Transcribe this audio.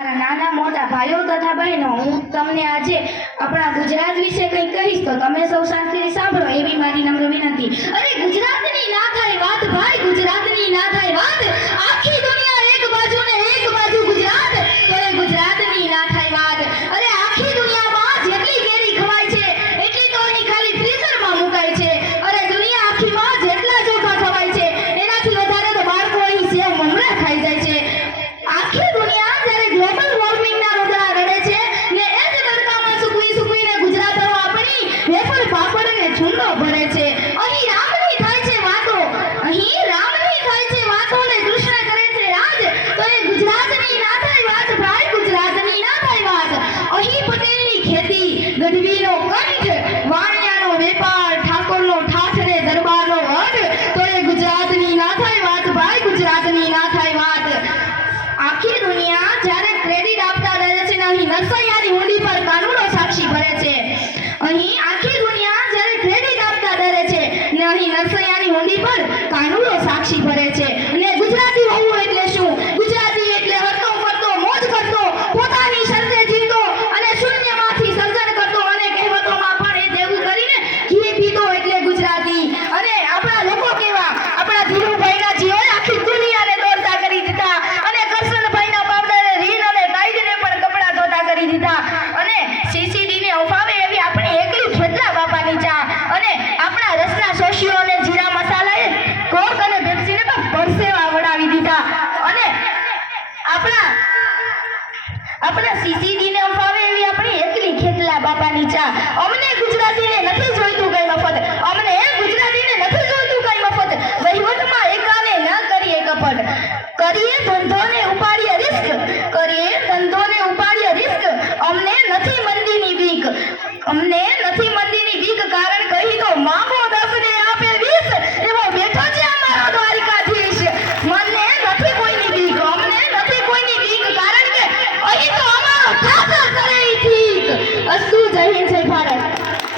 નાના મોટા ભાઈઓ તથા બહેનો, હું તમને આજે આપણા ગુજરાત વિશે કંઈ કહીશ તો તમે સૌ શાંતિથી સાંભળો એવી મારી નમ્ર વિનંતી. અરે ગુજરાતની ના થાય વાત ભાઈ, ગુજરાતની ના થાય વાત. આખી દુનિયા એક બાજુ ને એક બાજુ ગુજરાત, તો એ ગુજરાતની ના થાય વાત. અરે આખી દુનિયામાં જેટલી કેરી ખવાય છે એટલી તો અહીં ખાલી ફ્રીઝરમાં મુકાય છે. અરે દુનિયા આખીમાં જેટલા ચોખા ખવાય છે એનાથી વધારે તો બાળકો અહીં સેવ મમરા ખાઈ જાય છે. આખી દુનિયા જ્યારે ગ્લોબલ વોર્મિંગના રોગડા રડે છે ને એ જ તડકામાં સૂકવીને ગુજરાતનો આપણી વેફર પાપડને ચૂંદો ભરે છે. અહીં રામની થાય છે વાતો, અહીં રામની થાય છે વાતો ને કૃષ્ણ કરે છે રાજ, તો એ ગુજરાતની ના થાય વાત ભાઈ, ગુજરાતની ના થાય વાત. અહીં પટેલની ખેતી, ગઢવીનો કંઠ, વાણિયાનો વેપાર, ઠાકોરનો ઠાઠ ને દરબારનો અઢ, તો એ ગુજરાતની ના થાય વાત ભાઈ, ગુજરાતની ના થાય વાત. આખી દુનિયા જ્યારે ક્રેડિટ આપતા રહે છે ને અહીં નરસૈયાની ઊંડી પર કાનૂનો સાક્ષી ભરે છે. અહીં આખી દુનિયા જ્યારે ક્રેડિટ આપતા ડરે છે ને અહીં નરસૈયાની ઊંડી પર કાનૂનો સાક્ષી ભરે છે. અને ગુજરાતી હોવું એટલે શું? ગુજરાતી એટલે હરતો ફરતો, મોજ કરતો, પોતાની શરતે જીવતો અને શૂન્યમાંથી સર્જન કરતો અને કહેવતોમાં પણ એ દેવું કરીને ઘી પીતો એટલે ગુજરાતી. અને આપણા લોકો કેવા, આપણા ધીરુભાઈના જીવોએ આખી દુનિયાને દોડતા કરી દીધા અને કરશનભાઈના પાવડરે રીલ અને ટાઈડને પણ કપડાં ધોતા કરી દીધા. અને સીસીડીને અફાવે એવી આપણી એકલી ખેતલા બાપાની ચા અને આપણા રસના સોશિયો અને જીરા મસાલાએ કોક અને પેપ્સીને તો પરસેવા વડાવી દીધા. અને આપણા સીસીડીને અફાવે એવી આપણી એકલી ખેતલા બાપાની ચા. અમને ગુજરાતીને નથી જોઈતું કઈ મફત, અમને ગુજરાતીને નથી જોઈતું કઈ મફત. વહીવટમાં એકાને ન કરીએ કપટ, કરીએ ધંધોને ઉપાડીએ રિસ્ક, કરીએ ધંધોને ઉપાડીએ રિસ્ક. અમને નથી મંદીની બીક, અમને નથી મંદીની બીક, કારણ કહી તો માંગો 10 ને આપે 20, એવો બેઠો છે અમારો દ્વારિકાધીશ. મને નથી કોઈની બીક, અમને નથી કોઈની બીક, કારણ કે અહીં તો અમારો ઠાકર કરે ઠીક. અસ્તુ જય હિન્દ.